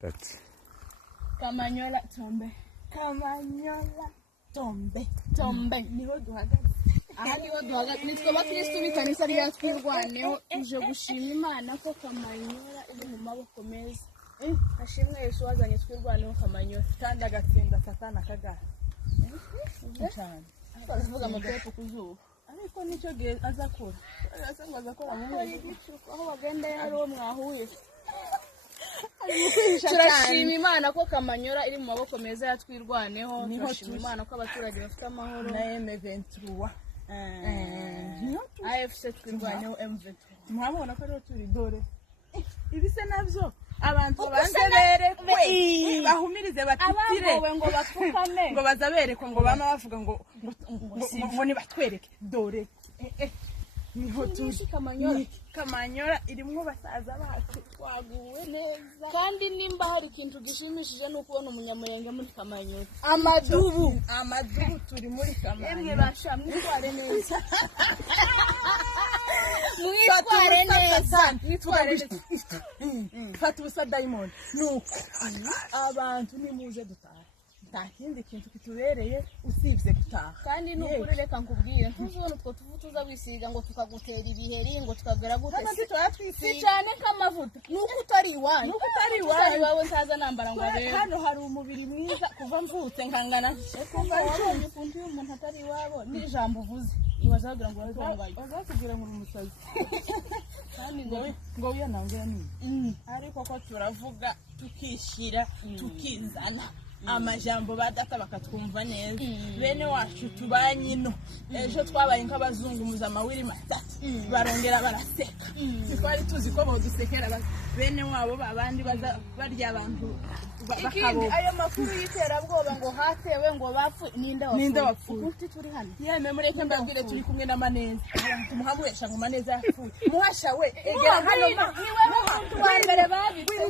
That's Kamanyola tombe. Kamanyola tombe. Tombe. Niho duhagaze. Aha niho duhagaze. Nitwe abakristo b'ikanisa rya twirwaneho tuje gushima Imana ko Kamanyola iri mu maboko meza. Hashimwe Yesu wazanye twirwaneho Kamanyola. Kandi agatsinda Satani akagara. Cyane. Turavuga amategeko kuzuba. Ariko nicyo gihe azakora. Asanga azakora mu aho bagenda yaro mwahuye. Turashima Turashima Imana ko Kamanyola iri mu maboko meza ya twirwaneho. Turashima Imana ko abaturage bafite amahoro. na M23. AFC twirwaneho M23. Mwabona ko rero turi dore. Ibise navyo abantu banze berekwe bahumirize batitire ngo bapfukame ngo bazaberekwa ngo bama bavuga ngo ni batwereke dore niho turi Kamanyola irimwo basaza bacu twaguwe neza kandi nimba hari ikintu gishimishije no kubona umunyamurenge muri Kamanyola amadubu turi muri Kamanyola emwe basha mwitware neza mwitware neza fata ubusa diamond nuko abantu nimuze dutaha nta kindi kintu kitubereye usibye gutaha kandi nukuri reka nkubwire ntuzubona utwo tuvu tuza wisiga ngo tukagutera ibiheri ngo tukagera gute si cyane nk'amavuta nuko utari iwawe ntaza nambara ngo arebe hano hari umubiri mwiza kuva mvutse nkangana wabonye ukuntu iyo umuntu atari iwabo n'ijambo uvuze ibaza wagira ngo watongaye bazakugira ngo umusazi kandi ngo uyo nangera ni ariko ko turavuga tukishira tukizana amajambo badata bakatwumva neza bene wacu tubanyino ejo twabaye nk'abazungu muzamawiri matatu barongera baraseka twari tuzi ko bodusekera bene wabo babandi baza barya abantu ikindi ayo makuru y'iterabwoba ngo hatewe ngo bapfu ninde wapfuye ukunti turi hano yeme mureke ndabwire turi kumwe na Maneza tumuhamuresha ngo Maneza yapfuye muhasha we egera hano niwe muntu wa mbere babitse